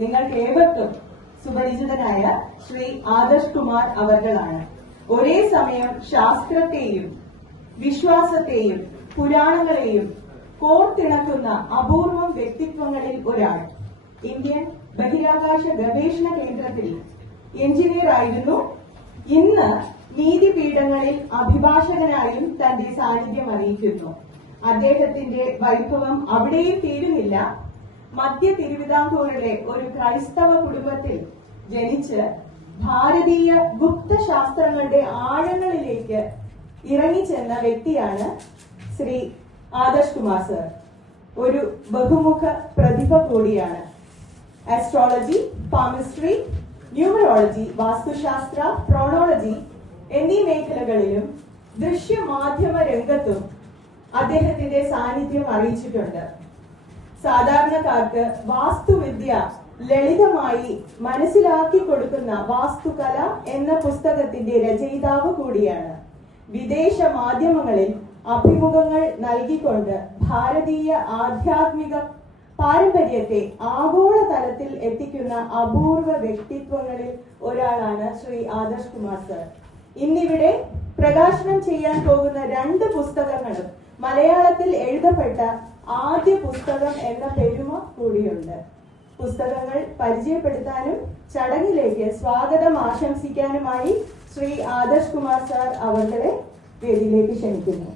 നിങ്ങൾക്ക് ഏവർക്കും സുപരിചിതനായ ശ്രീ ആദർശ് കുമാർ അവർകളാണ്. ഒരേ സമയം ശാസ്ത്രത്തെയും വിശ്വാസത്തെയും പുരാണങ്ങളെയും കോർത്തിണക്കുന്ന അപൂർവം വ്യക്തിത്വങ്ങളിൽ ഒരാൾ. ഇന്ത്യൻ ബഹിരാകാശ ഗവേഷണ കേന്ദ്രത്തിൽ എഞ്ചിനീയർ ആയിരുന്നു. ഇന്ന് നീതിപീഠങ്ങളിൽ അഭിഭാഷകനായും തന്റെ സാന്നിധ്യം അറിയിക്കുന്നു. അദ്ദേഹത്തിന്റെ വൈഭവം അവിടെയും തീരുന്നില്ല. മധ്യ തിരുവിതാംകൂറിലെ ഒരു ക്രൈസ്തവ കുടുംബത്തിൽ ജനിച്ച് ഭാരതീയ ഗുപ്തശാസ്ത്രങ്ങളുടെ ആഴങ്ങളിലേക്ക് ഇറങ്ങിച്ചെന്ന വ്യക്തിയാണ് ശ്രീ ആദർശ് കുമാർ സർ. ഒരു ബഹുമുഖ പ്രതിഭ കൂടിയാണ്. ആസ്ട്രോളജി, പാമിസ്ട്രി, ന്യൂമറോളജി, വാസ്തുശാസ്ത്ര, പ്രോണോളജി എന്നീ മേഖലകളിലും ദൃശ്യമാധ്യമ രംഗത്തും അദ്ദേഹത്തിന്റെ സാന്നിധ്യം അറിയിച്ചിട്ടുണ്ട്. സാധാരണക്കാർക്ക് വാസ്തുവിദ്യ ലളിതമായി മനസ്സിലാക്കി കൊടുക്കുന്ന വാസ്തുകല എന്ന പുസ്തകത്തിന്റെ രചയിതാവ് കൂടിയാണ്. വിദേശ മാധ്യമങ്ങളിൽ അഭിമുഖങ്ങൾ നൽകിക്കൊണ്ട് ഭാരതീയ ആധ്യാത്മിക പാരമ്പര്യത്തെ ആഗോള തലത്തിൽ എത്തിക്കുന്ന അപൂർവ വ്യക്തിത്വങ്ങളിൽ ഒരാളാണ് ശ്രീ ആദർശ് കുമാർ സർ. ഇന്നിവിടെ പ്രകാശനം ചെയ്യാൻ പോകുന്ന 2 പുസ്തകങ്ങളും മലയാളത്തിൽ എഴുതപ്പെട്ട ആദ്യ പുസ്തകം എന്ന പെരുമ കൂടിയുണ്ട്. പുസ്തകങ്ങൾ പരിചയപ്പെടുത്താനും ചടങ്ങിലേക്ക് സ്വാഗതം ആശംസിക്കാനുമായി ശ്രീ ആദർശ് കുമാർ സാർ അവരുടെ വേദിയിലേക്ക് ക്ഷണിക്കുന്നു.